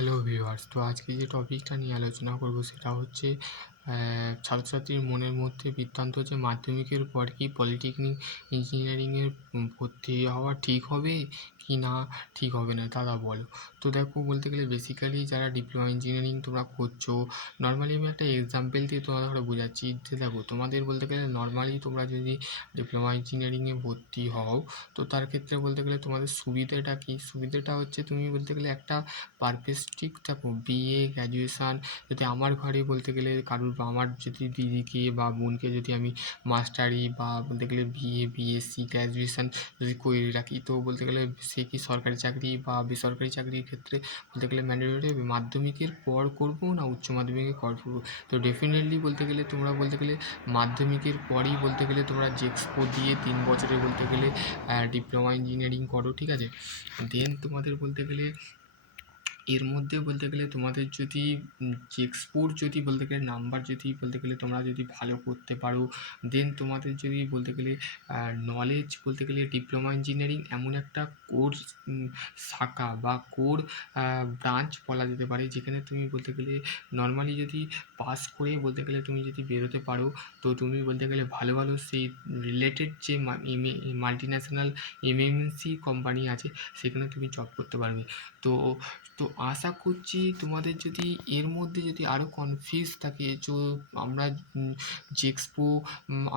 Hello viewers, তো আজকে যে টপিকটা নিয়ে আলোচনা করব সেটা হচ্ছে ছাত্রছাত্রীর মনের মধ্যে বিভ্রান্ত যে মাধ্যমিকের পর কি পলিটেকনিক ইঞ্জিনিয়ারিংয়ে ভর্তি হওয়া ঠিক হবে কি না ঠিক হবে না দাদা বলো। তো দেখো, বলতে গেলে বেসিক্যালি যারা ডিপ্লোমা ইঞ্জিনিয়ারিং তোমরা করছো, নর্মালি আমি একটা এক্সাম্পল দিয়ে তোমাদের বোঝাচ্ছি যে দেখো, তোমাদের বলতে গেলে নর্মালি তোমরা যদি ডিপ্লোমা ইঞ্জিনিয়ারিংয়ে ভর্তি হও, তো তার ক্ষেত্রে বলতে গেলে তোমাদের সুবিধাটা কি, সুবিধাটা হচ্ছে তুমি বলতে গেলে একটা পারস্পেক্টিভ দেখো, বিএ গ্র্যাজুয়েশান যদি আমার ঘরে বলতে গেলে কারুর বা আমার যদি দিদিকে বা বোনকে যদি আমি মাস্টারি বা বলতে গেলে বিএ বিএসসি গ্র্যাজুয়েশান যদি করে রাখি, তো বলতে গেলে সে কি সরকারি চাকরি বা বেসরকারি চাকরির ক্ষেত্রে বলতে গেলে ম্যান্ডেটরি হবে মাধ্যমিকের পর করবো না উচ্চ মাধ্যমিকের পর করবো। তো ডেফিনেটলি বলতে গেলে তোমরা বলতে গেলে মাধ্যমিকের পরই বলতে গেলে তোমরা জেক্সপো দিয়ে 3 বছরে বলতে গেলে ডিপ্লোমা ইঞ্জিনিয়ারিং করো, ঠিক আছে। দেন তোমাদের বলতে গেলে এর মধ্যে বলতে গেলে তোমাদের যদি জেক্সপোর যদি বলতে গেলে নাম্বার যদি বলতে গেলে তোমরা যদি ভালো করতে পারো, দেন তোমাদের যদি বলতে গেলে নলেজ বলতে গেলে ডিপ্লোমা ইঞ্জিনিয়ারিং এমন একটা কোর্স শাখা বা কোর ব্রাঞ্চ বলা যেতে পারে, যেখানে তুমি বলতে গেলে নর্মালি যদি পাস করে বলতে গেলে তুমি যদি বেরোতে পারো, তো তুমি বলতে গেলে ভালো ভালো সেই রিলেটেড যে মাল্টিন্যাশনাল এমএনসি কোম্পানি আছে সেখানে তুমি জব করতে পারবে। তো তো আশা করছি তোমাদের যদি এর মধ্যে যদি আরও কনফিউজ থাকে আমরা জেক্সপো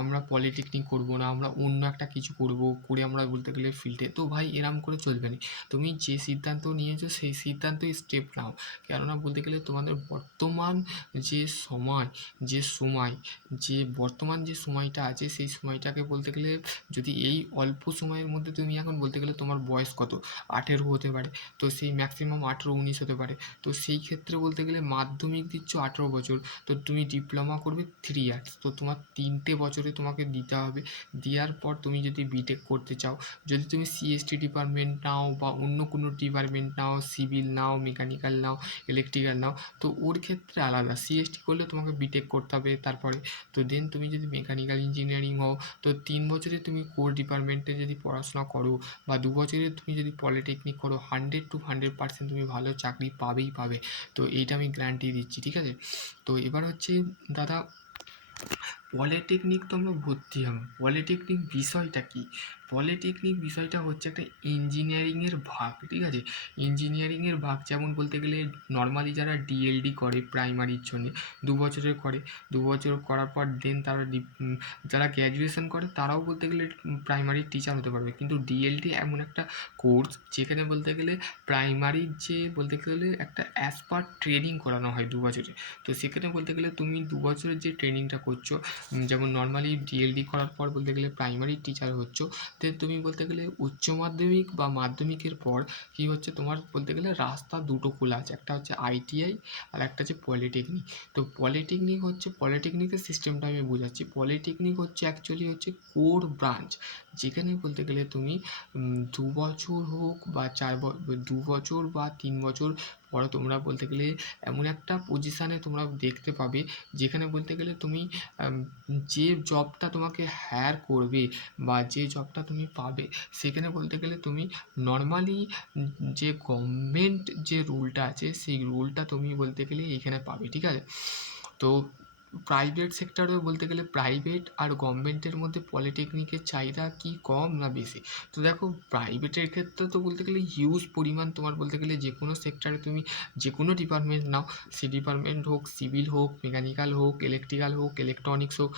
আমরা পলিটেকনিক করবো না, আমরা অন্য একটা কিছু করবো করে আমরা বলতে গেলে ফিল্ডে, তো ভাই এরম করে চলবে না। তুমি যে সিদ্ধান্ত নিয়েছো সেই সিদ্ধান্তই স্টেপ নাও। কেননা বলতে গেলে তোমাদের বর্তমান যে সময় যে বর্তমান যে সময়টা আছে সেই সময়টাকে বলতে গেলে যদি এই অল্প সময়ের মধ্যে তুমি এখন বলতে গেলে তোমার বয়স কত, 18 হতে পারে, তো সেই ম্যাক্সিমাম 18-19 হতে পারে। তো সেই ক্ষেত্রে বলতে গেলে মাধ্যমিক দিচ্ছ 18 বছর, তো তুমি ডিপ্লোমা করবে 3 ইয়ার্স, তো তোমার 3টে বছরে তোমাকে দিতে হবে। দেওয়ার পর তুমি যদি বিটেক করতে চাও, যদি তুমি সিএসটি ডিপার্টমেন্ট নাও বা অন্য কোনো ডিপার্টমেন্ট নাও, সিভিল নাও, মেকানিক্যাল নাও, ইলেকট্রিক্যাল নাও, তো ওর ক্ষেত্রে আলাদা। সিএসটি করলে তোমাকে বিটেক করতে হবে তারপরে। তো দেন তুমি যদি মেকানিক্যাল ইঞ্জিনিয়ারিং হও, তো 3 বছরে তুমি কোর ডিপার্টমেন্টে যদি পড়াশোনা করো বা 2 বছরে তুমি যদি পলিটেকনিক করো, 100% তুমি ভালো চাকরি পাবেই পাবে। তো এইটা আমি গ্যারান্টি দিচ্ছি, ঠিক আছে। তো এবার হচ্ছে দাদা, পলিটেকনিক তোমরা ভর্তি হবে, পলিটেকনিক বিষয়টা কী? পলিটেকনিক বিষয়টা হচ্ছে একটা ইঞ্জিনিয়ারিংয়ের ভাগ, ঠিক আছে। ইঞ্জিনিয়ারিংয়ের ভাগ যেমন বলতে গেলে নর্মালি যারা ডিএলডি করে প্রাইমারির জন্যে 2 বছরের করে, 2 বছর করার পর দেন তারা যারা গ্র্যাজুয়েশন করে তারাও বলতে গেলে প্রাইমারির টিচার হতে পারবে। কিন্তু ডিএলডি এমন একটা কোর্স যেখানে বলতে গেলে প্রাইমারির যে বলতে গেলে একটা অ্যাজ পার ট্রেনিং করানো হয় 2 বছরে। তো সেখানে বলতে গেলে তুমি 2 বছরের যে ট্রেনিংটা করছো, যেমন নর্মালি ডিএলডি করার পর বলতে গেলে প্রাইমারি টিচার হচ্ছো, দেন তুমি বলতে গেলে উচ্চ মাধ্যমিক বা মাধ্যমিকের পর কী হচ্ছে, তোমার বলতে গেলে রাস্তা দুটো খোলা আছে, একটা হচ্ছে আইটিআই আর একটা হচ্ছে পলিটেকনিক। তো পলিটেকনিকের সিস্টেমটা আমি বোঝাচ্ছি। পলিটেকনিক হচ্ছে অ্যাকচুয়ালি হচ্ছে কোর ব্রাঞ্চ, যেখানে বলতে গেলে তুমি 2 বছর হোক বা 2 বছর বা 3 বছর পরে তোমরা বলতে গেলে এমন একটা পজিশানে তোমরা দেখতে পাবে, যেখানে বলতে গেলে তুমি যে জবটা তোমাকে হায়ার করবে বা যে জবটা তুমি পাবে, সেখানে বলতে গেলে তুমি নর্মালি যে গভর্নমেন্ট যে রুলটা আছে সেই রুলটা তুমি বলতে গেলে এইখানে পাবে, ঠিক আছে। তো প্রাইভেট সেক্টরেও বলতে গেলে প্রাইভেট আর গভর্নমেন্টের মধ্যে পলিটেকনিকের চাহিদা কি কম না বেশি? তো দেখো, প্রাইভেটের ক্ষেত্রে তো বলতে গেলে হিউজ পরিমাণ তোমার বলতে গেলে যে কোনো সেক্টরে তুমি যে কোনো ডিপার্টমেন্ট নাও, সি ডিপার্টমেন্ট হোক, সিভিল হোক, মেকানিক্যাল হোক, ইলেকট্রিক্যাল হোক, ইলেকট্রনিক্স হোক,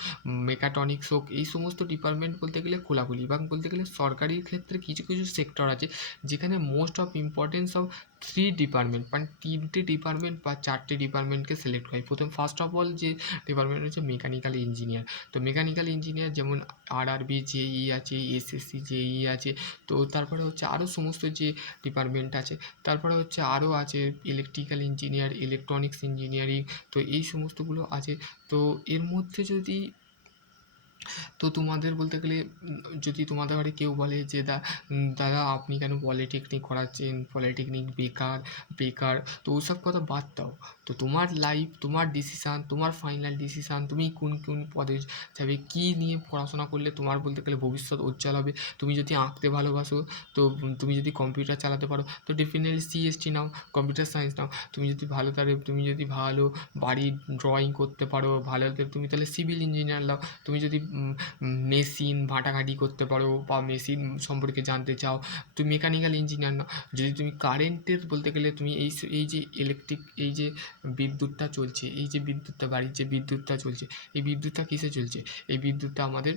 মেকাট্রনিক্স হোক, এই সমস্ত ডিপার্টমেন্ট বলতে গেলে খোলাখুলি। এবং বলতে গেলে সরকারির ক্ষেত্রে কিছু কিছু সেক্টর আছে যেখানে most of importance of 3 department মানে 3টে ডিপার্টমেন্ট বা 4টে ডিপার্টমেন্টকে সিলেক্ট হয়। ফার্স্ট অফ অল যে ডিপার্টমেন্ট হচ্ছে মেকানিক্যাল ইঞ্জিনিয়ার। তো মেকানিক্যাল ইঞ্জিনিয়ার যেমন আরআরবি, জেই আছে, এসএসসি জেই আছে। তো তারপরে হচ্ছে আরও সমস্ত যে ডিপার্টমেন্ট আছে, তারপরে হচ্ছে আরও আছে ইলেকট্রিক্যাল ইঞ্জিনিয়ার, ইলেকট্রনিক্স ইঞ্জিনিয়ারিং, তো এই সমস্তগুলো আছে। তো এর মধ্যে যদি তো তোমাদের বলতে গেলে যদি তোমাদের বাড়ি কেউ বলে যে দাদা আপনি কেন পলিটেকনিক করাচ্ছেন, পলিটেকনিক বেকার বেকার, তো ওসব কথা বাদ দাও। তো তোমার লাইফ, তোমার ডিসিশান, তোমার ফাইনাল ডিসিশান, তুমি কোন কোন পদে যাবে, কী নিয়ে পড়াশোনা করলে তোমার বলতে গেলে ভবিষ্যৎ উজ্জ্বল হবে। তুমি যদি আঁকতে ভালোবাসো, তো তুমি যদি কম্পিউটার চালাতে পারো, তো ডেফিনেটলি সিএসটি নাও, কম্পিউটার সায়েন্স নাও। তুমি যদি ভালো বাড়ির ড্রয়িং করতে পারো, ভালো তুমি তাহলে সিভিল ইঞ্জিনিয়ার নাও। তুমি যদি মেশিন ঘাঁটাঘাঁটি করতে পারো বা মেশিন সম্পর্কে জানতে চাও, তুমি মেকানিক্যাল ইঞ্জিনিয়ার নাও। যদি তুমি কারেন্টের বলতে গেলে তুমি এই যে ইলেকট্রিক, এই যে বিদ্যুৎটা চলছে, এই যে বিদ্যুৎটা, বাড়ির যে বিদ্যুৎটা চলছে, এই বিদ্যুৎটা কিসে চলছে? এই বিদ্যুৎটা আমাদের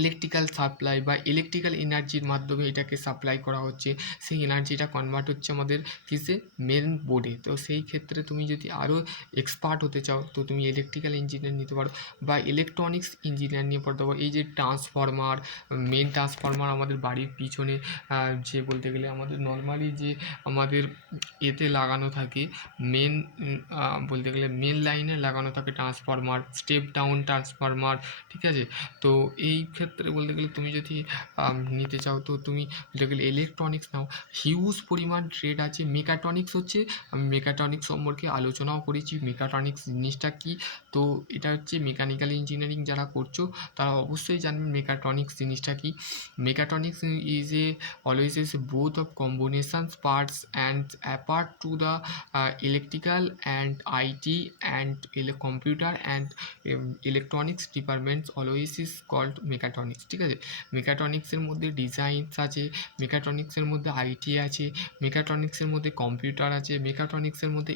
ইলেকট্রিক্যাল সাপ্লাই বা ইলেকট্রিক্যাল এনার্জির মাধ্যমে এটাকে সাপ্লাই করা হচ্ছে। সেই এনার্জিটা কনভার্ট হচ্ছে আমাদের কিসে? মেন বোর্ডে। তো সেই ক্ষেত্রে তুমি যদি আরও এক্সপার্ট হতে চাও, তো তুমি ইলেকট্রিক্যাল ইঞ্জিনিয়ার নিতে পারো বা ইলেকট্রনিক্স ইঞ্জিনিয়ার নিয়ে পড়তে পারো। এই যে ট্রান্সফরমার, মেন ট্রান্সফরমার আমাদের বাড়ির পিছনে যে বলতে গেলে আমাদের নর্মালি যে আমাদের এতে লাগানো থাকে, মেন বলতে গেলে মেন লাইনে লাগানো থাকে ট্রান্সফরমার, স্টেপ ডাউন ট্রান্সফরমার, ঠিক আছে? তো এই ক্ষেত্রে বলতে গেলে তুমি যদি নিতে চাও, তো তুমি বলতে গেলে ইলেকট্রনিক্স নাও। হিউজ পরিমাণ ট্রেড আছে। মেকাট্রনিক্স হচ্ছে, আমি মেকাট্রনিক্স সম্পর্কে আলোচনাও করেছি। মেকাট্রনিক্স জিনিসটা কী? তো এটা হচ্ছে মেকানিক্যাল ইঞ্জিনিয়ারিং যারা করছো তারা অবশ্যই জানবেন মেকাট্রনিক্স জিনিসটা কী। Mechatronics is always is both of combinations parts and apart to the electrical and IT and computer and electronics departments always is called mechatronics, ঠিক আছে? মেকাট্রনিক্সের মধ্যে ডিজাইনস আছে, মেকাট্রনিক্সের মধ্যে আইটি আছে, মেকাট্রনিক্সের মধ্যে কম্পিউটার আছে, মেকাট্রনিক্সের মধ্যে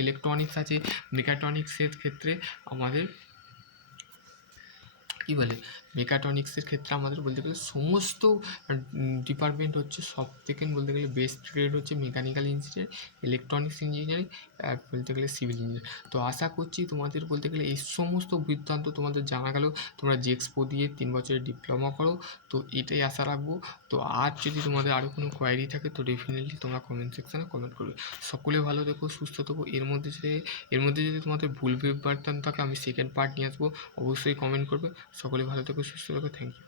ইলেকট্রনিক্স আছে। মেকাট্রনিক্সের ক্ষেত্রে আমাদের কী বলে, মেকাট্রনিক্সের ক্ষেত্রে আমাদের বলতে গেলে সমস্ত ডিপার্টমেন্ট হচ্ছে, সব থেকে বলতে গেলে বেস্ট ট্রেড হচ্ছে মেকানিক্যাল ইঞ্জিনিয়ারিং, ইলেকট্রনিক্স ইঞ্জিনিয়ারিং আর বলতে গেলে সিভিল ইঞ্জিনিয়ারিং। তো আশা করছি তোমাদের বলতে গেলে এই সমস্ত বৃত্তান্ত তোমাদের জানা গেল। তোমরা জেএক্সপো দিয়ে 3 বছরের ডিপ্লোমা করো, তো এটাই আশা রাখবো। তো আর যদি তোমাদের আরও কোনো কোয়ারি থাকে, তো ডেফিনেটলি তোমরা কমেন্ট সেকশানে কমেন্ট করবে। সকলে ভালো থেকো, সুস্থ থেকো। এর মধ্যে যদি তোমাদের ভুল বিবর্তন থাকে, আমি সেকেন্ড পার্ট নিয়ে আসবো, অবশ্যই কমেন্ট করবে। সকলে ভালো থেকো, সুস্থ থেকো। Thank you.